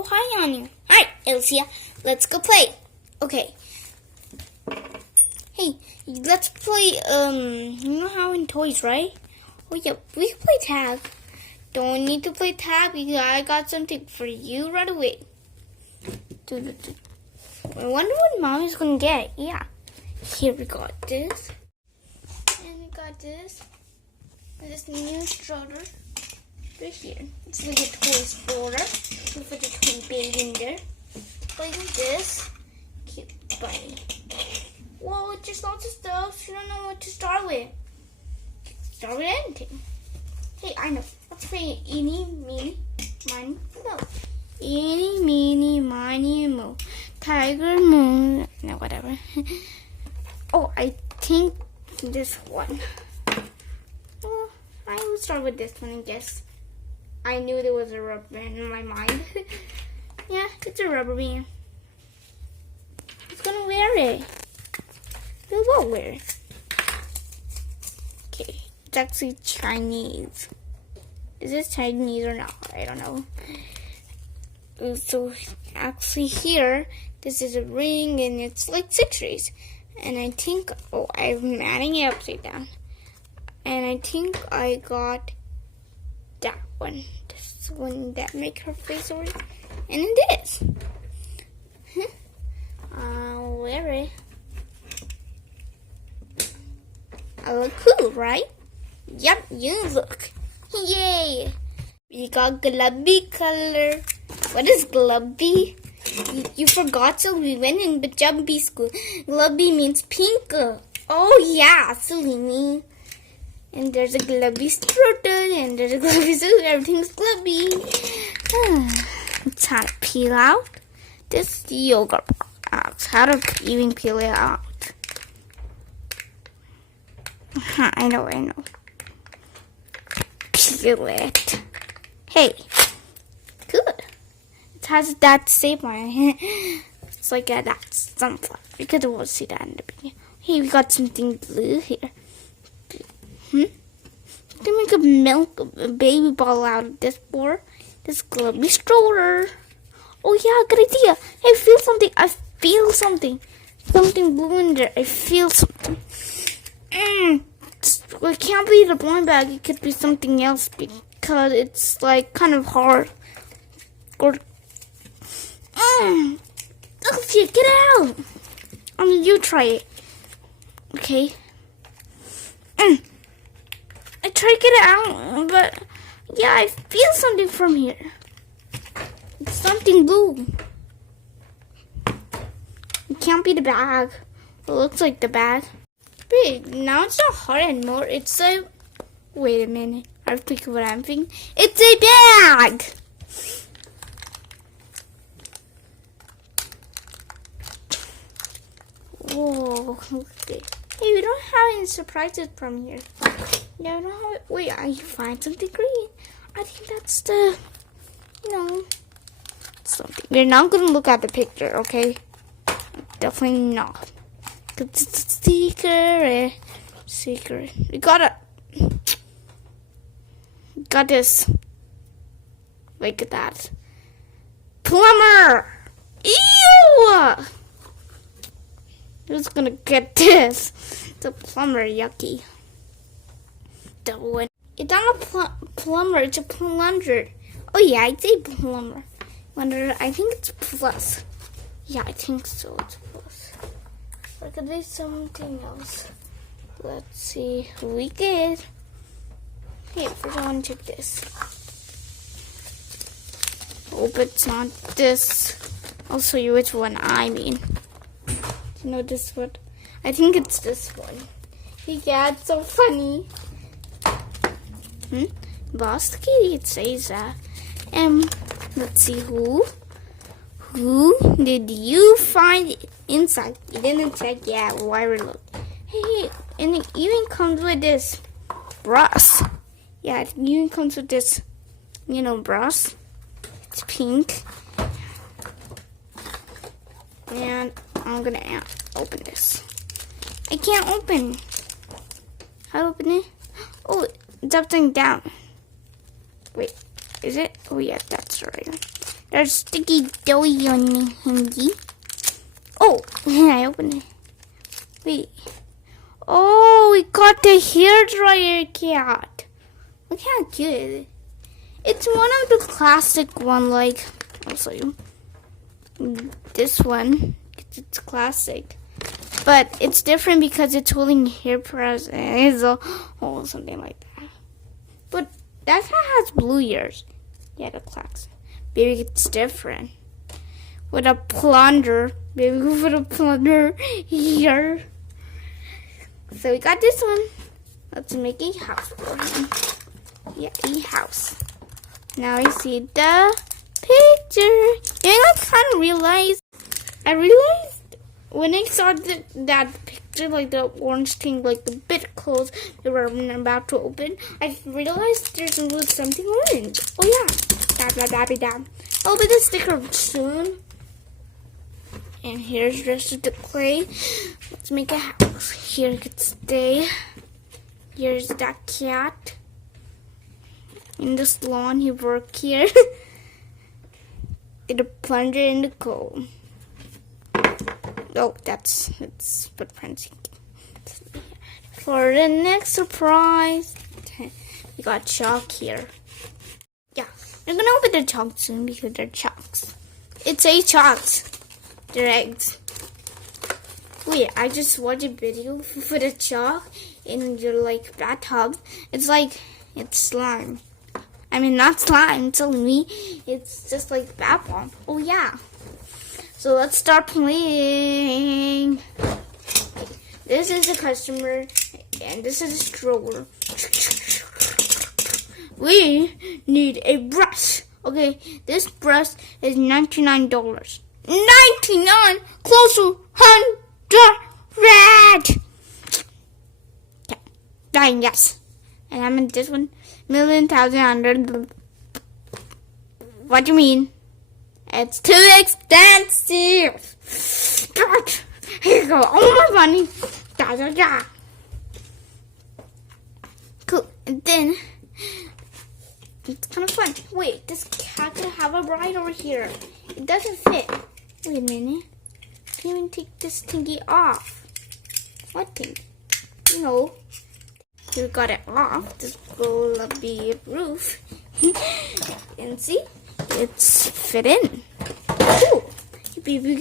Oh, hi, Annia. Hi, Elisa. Let's go play. Okay. Hey, let's play, you know how in toys, right? Oh, yeah, we can play tag. Don't need to play tag because I got something for you right away. I wonder what Mommy's gonna get. Yeah. Here we got this. And we got this. And this new stroller. Right here. It's like a toy stroller. We put the toy baby in there. Like this. Cute bunny. Whoa, it's just lots of stuff. You don't know what to start with. Start with anything. Hey, I know. Let's play eeny, meeny, miny, mo. Eeny, meeny, miny, mo. Tiger, moon. No, whatever. Oh, I think this one. Well, I will start with this one, I guess. I knew there was a rubber band in my mind. Yeah, it's a rubber band. Who's gonna wear it? Who won't wear it? Okay, it's actually Chinese. Is this Chinese or not? I don't know. So actually here, this is a ring and it's like 6 rays. And I think, oh, I'm adding it upside down. And I think I got that one. This one that make her face orange. And it is. I'll wear it. I look cool, right? Yep, you look. Yay! We got glubby color. What is glubby? You forgot, so we went in the jumpy school. Glubby means pink. Oh yeah, silly me. And there's a glubby strudel, and there's a glubby suit. Everything's glubby. It's how to peel out this yogurt box. How to even peel it out. I know. Peel it. Hey, good. It has that shape on it. It's like that sunflower. You could always see that in the beginning. Hey, we got something blue here. You can make a baby ball out of this board. This glubby stroller. Oh yeah, good idea. Hey, I feel something. Something blue in there. I feel something. It can't be the blind bag. It could be something else because it's like kind of hard. Or get it out. You try it. Okay. I try to get it out, but yeah, I feel something from here. It's something blue. It can't be the bag. It looks like the bag. Wait, now it's not hard anymore. It's a... Wait a minute. I think what I'm thinking. It's a bag! Whoa. Okay. Hey, we don't have any surprises from here. No, no. Wait, I find something green. I think that's the... something. We're not going to look at the picture, okay? Definitely not. It's a secret. We got this. Look at that. Plumber! Ew! Who's gonna get this? The plumber, yucky. Double win. It's not a plumber, it's a plunger. Oh yeah, it's a plumber. I think it's plus. Yeah, I think so. It's plus. Or could be something else. Let's see who we get. Here, we're going to check this. Hope it's not this. I'll show you which one I mean. You know this one? I think it's this one. Yeah, it's so funny. Boss Kitty, it says that. Let's see who did you find inside? You didn't check, yeah, wire look. Hey, and it even comes with this brush. Yeah, it even comes with this, brush. It's pink. And I'm gonna open this. I can't open. How to open it? Oh, it's upside down. Wait, is it? Oh yeah, that's right. There's sticky doughy on me, handy. Oh, I opened it. Wait. Oh, we got the hairdryer cat. Look how cute it is. It's one of the classic one, like, I'll show you. This one, it's classic. But it's different because it's holding hair press and it's oh, something like that. But that cat has blue ears. Yeah, the classic. Maybe it's different. With a plunger. Maybe we put a plunger here. So we got this one. Let's make a house for him. Yeah, a house. Now I see the picture. And I kind of realized. I realized when I saw that picture, like the orange thing, like the bit closed, they were about to open. I realized there's something orange. Oh yeah. I'll open the sticker soon. And here's the rest of the clay. Let's make a house. Here it could stay. Here's that cat. In the salon, he worked here. Get a plunger in the coal. Oh, that's footprints. For the next surprise, we got chalk here. Yeah, we're gonna open the chalk soon because they're chalks. It's a chalks. They're eggs. Wait, I just watched a video for the chalk in your like bathtub. It's like it's slime. I mean, not slime. It's only me. It's just like bath bomb. Oh yeah. So let's start playing. This is the customer, and this is the stroller. We need a brush. Okay, this brush is $99. 99, close to 100. Okay, dying, yes. And I'm in this one, million, thousand, hundred. What do you mean? It's too expensive. God, here you go, all my money. Da, da, da. Cool, and then it's kind of fun. Wait, this cat could have a bride over here. It doesn't fit. Wait a minute. Can't even take this thingy off. What thing? You know. We got it off. This will be a roof. And see? It's fit in. Cool. Baby,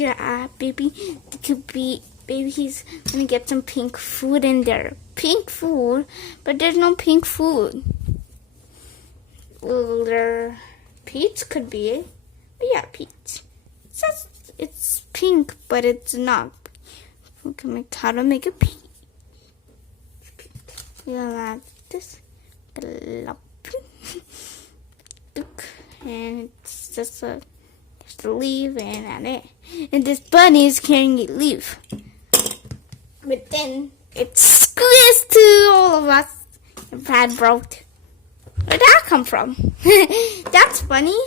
he's gonna get some pink food in there. Pink food? But there's no pink food. Well, there peach could be it. But yeah, peach. It's pink, but it's not. We can make how to make it pink. Yeah, like this. And it's just a leaf and it. And this bunny is carrying a leaf. But then it's squeezed to all of us. And Brad broke. Where'd that come from? That's funny.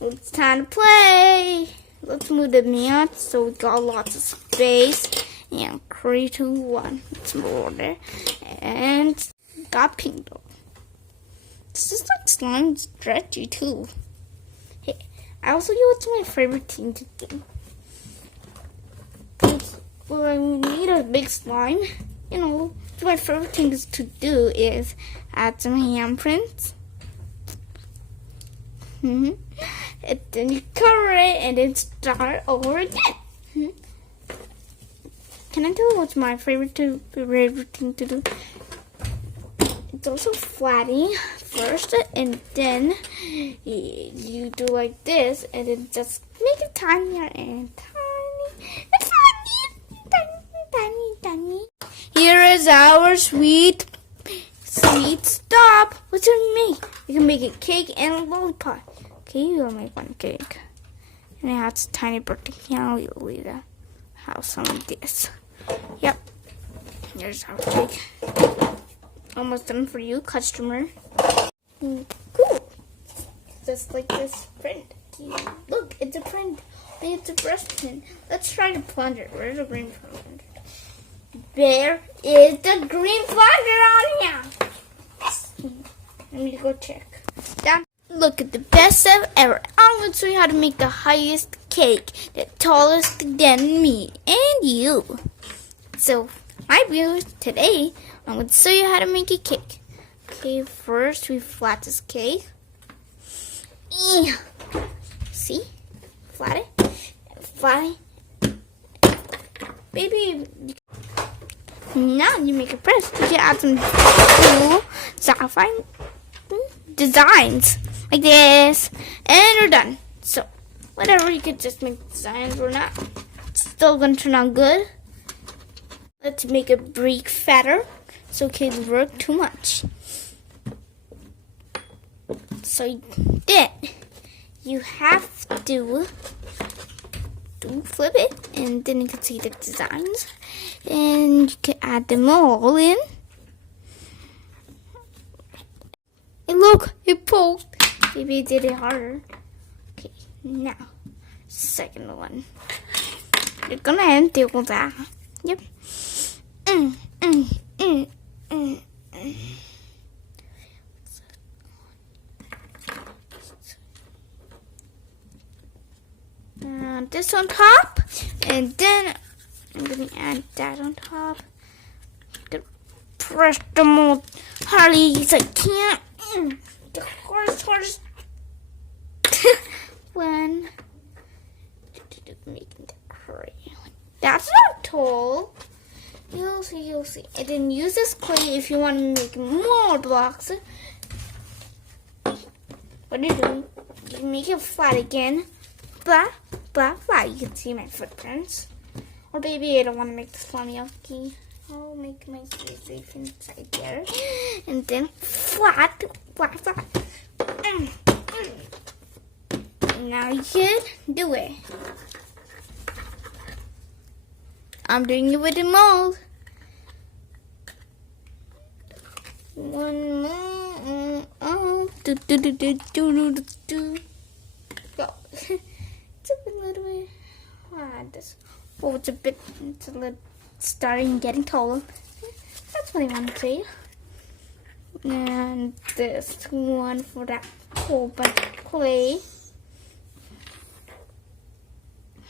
It's time to play. Let's move the mute so we got lots of space. And 3, 2, 1. Let's move there. And got pink though. This is like slime stretchy too. Hey, I also know what's my favorite thing to do. When we need a big slime, you know, my favorite thing to do is add some handprints. And then you cover it and then start over again. Can I tell you what's my favorite thing to do? It's also flattening first, and then you do like this, and then just make it tinier and tiny. It's tiny. Here is our sweet stop. What's it make? You can make a cake and a lollipop. Okay, you'll make one cake. And it has a tiny birthday candle. You'll leave the house on this. Yep. Here's our cake. Almost done for you, customer. Cool. Just like this print. Look, it's a print. It's a brush print. Let's try to plunger. Where's the green plunger? There is the green plunger on here. Let me go check. Down. Look at the best stuff ever. I'm going to show you how to make the highest cake, the tallest than me and you. So, my viewers, today I'm going to show you how to make a cake. Okay, first we flat this cake. See? Flat it. Flat it. Baby. Now you make a press. You can add some cool sapphire designs like this, and we're done. So whatever, you could just make designs or not. It's still gonna turn out good. Let's make a brick fatter so kids work too much. So then you have to flip it, and then you can see the designs, and you can add them all in. And look, it poked. Maybe it did it harder. Okay, now second one. You're gonna empty all that. Yep. This on top, and then I'm gonna add that on top. Gonna press the mold hardly as I can. The hardest one. Making the curry. That's not tall. You'll see. And then use this clay if you want to make more blocks. What do? You make it flat again. Blah, blah, blah. You can see my footprints. Or maybe I don't want to make this one yucky. I'll make my safe inside there. And then flat, flat, flat. Now you can do it. I'm doing it with the mold. One more. Go. It's a little bit hard. Oh, it's a little starting getting taller. That's what I want to say. And this one for that whole bunch of clay.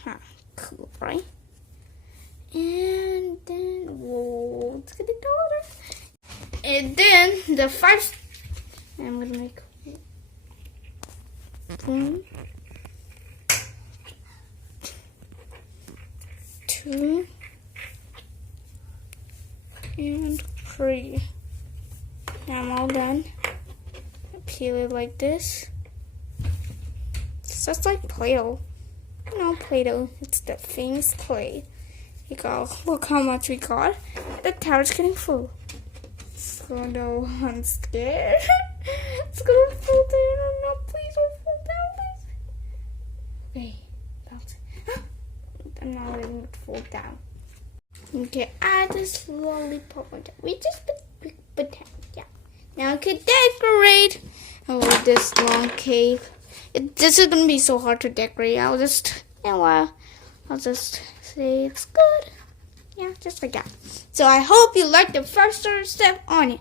Huh, cool, right? And then, whoa, it's getting taller. And then the first, I'm gonna make 1, 2, and 3. Now I'm all done. Peel it like this. It's just like Play-Doh. You know, Play-Doh. It's the famous clay. You go, look how much we got. The tower's getting full. So no, I'm scared. It's gonna fall down. Oh no, please don't fall down, please. Okay, bounce. I'm not letting it fall down. Okay, add this lollipop on top. We just put that, yeah. Now I can decorate. Oh, this long cake. This is gonna be so hard to decorate. I'll just say it's good. Yeah, just like that. So I hope you liked the first step on it.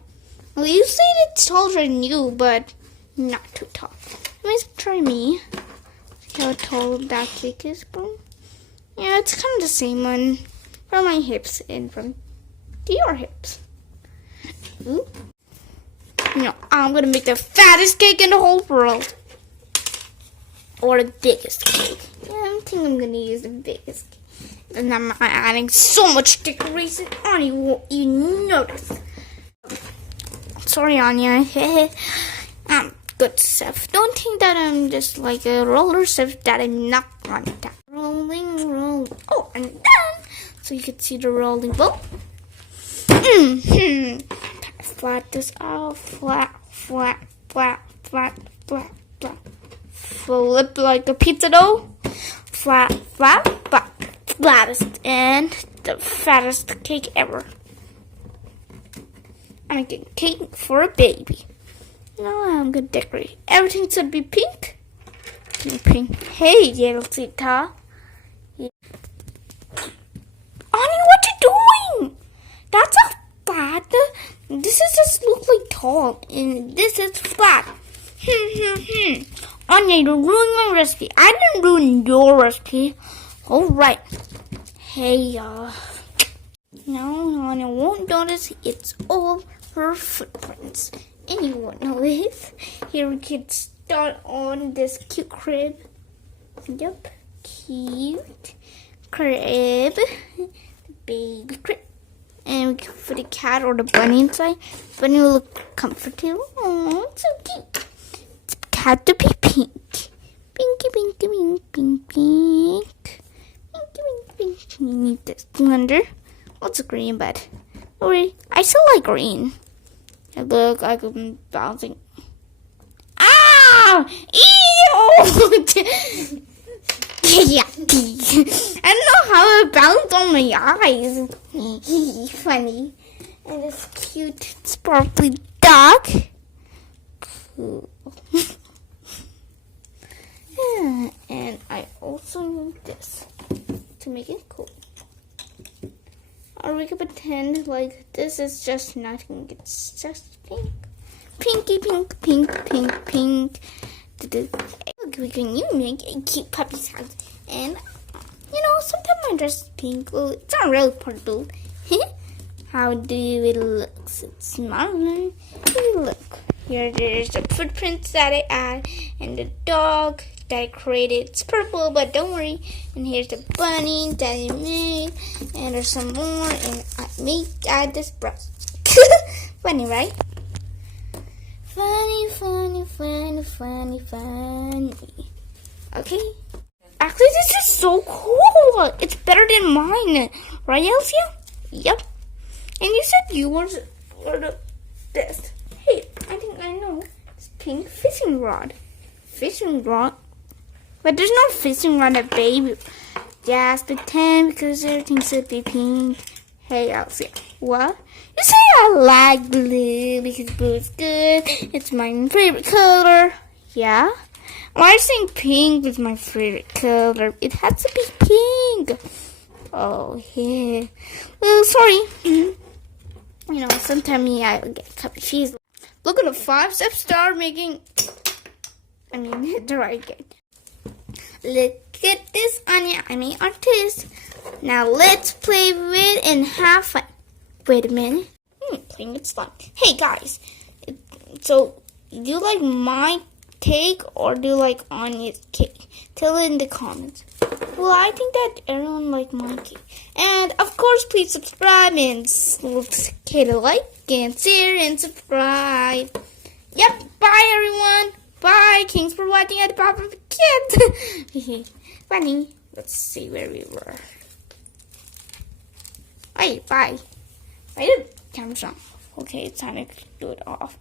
Well, you said it's taller than you, but not too tall. Let's try me. See how tall that cake is, boom. Yeah, it's kind of the same one from my hips and from your hips. Ooh. No, I'm gonna make the fattest cake in the whole world. Or the biggest cake. Yeah, I think I'm gonna use the biggest cake. And I'm adding so much decoration on you won't even notice. Sorry, Anya. Good stuff. Don't think that I'm just like a roller stuff that I'm not on that. Rolling. Oh, I'm done. So you can see the rolling ball. Flat this out. Flat. Flip like a pizza dough. Flat. Flattest and the fattest cake ever. I'm getting cake for a baby. Now I'm gonna decorate. Everything's gonna be pink. Pink. Hey, Elisa. Yeah. Annie, what you doing? That's not flat. This is just look like tall, and this is flat. Anya, you ruined my recipe. I didn't ruin your recipe. Alright. Hey, y'all. Now, Anya won't notice it's all her footprints. And you won't notice. Here we can start on this cute crib. Yep. Cute crib. Baby crib. And we can put a cat or the bunny inside. Bunny will look comfortable. Oh, it's so cute. It's cat to be pink. Pinky, pinky, pink, pink, pink. Pinky, pink, pink. We need this under. What's green, but don't worry. I still like green. And look, I'm bouncing. Ah! Ew! Yeah. I don't know how it bounced on my eyes. Funny. And this cute, sparkly dog. Cool. Yeah, and I also need this to make it cool. Or we could pretend like this is just nothing. It's just pink. Pinky, pink, pink, pink, pink. Look, we can make a cute puppy sound. And, sometimes my dress is pink. Well, it's not really purple. How do it look? It's smaller. Look. Here there's the footprints that I add. And the dog that I created. It's purple, but don't worry. And here's the bunny that I made. And there's some more. And I may add this brush. Funny, right? Funny, funny, funny, funny, funny. Okay. Actually, this is so cool. It's better than mine. Right, Elisa? Yep. And you said you were the best. Hey, I think I know. It's pink fishing rod. Fishing rod? But there's no fishing rod at baby. Just pretend because everything should be pink. Hey, Elsa. What? You say I like blue because blue is good. It's my favorite color. Yeah? Why are you saying pink is my favorite color? It has to be pink. Oh, yeah. Well, sorry. Sometimes I get confused. Look at the 5-step star making. There I get. Look at this, Anya. I'm an artist. Now let's play with it and have fun. Wait a minute. Playing it's fun. Hey guys, so do you like my cake or do you like Anya's cake? Tell it in the comments. Well, I think that everyone likes my cake. And of course, please subscribe and hit a like and share and subscribe. Yep. Bye everyone. Bye. Thanks for watching at the Pop of a Kid. Funny. Let's see where we were. Hey, bye. Why did the camera's on? Okay, it's time to do it off.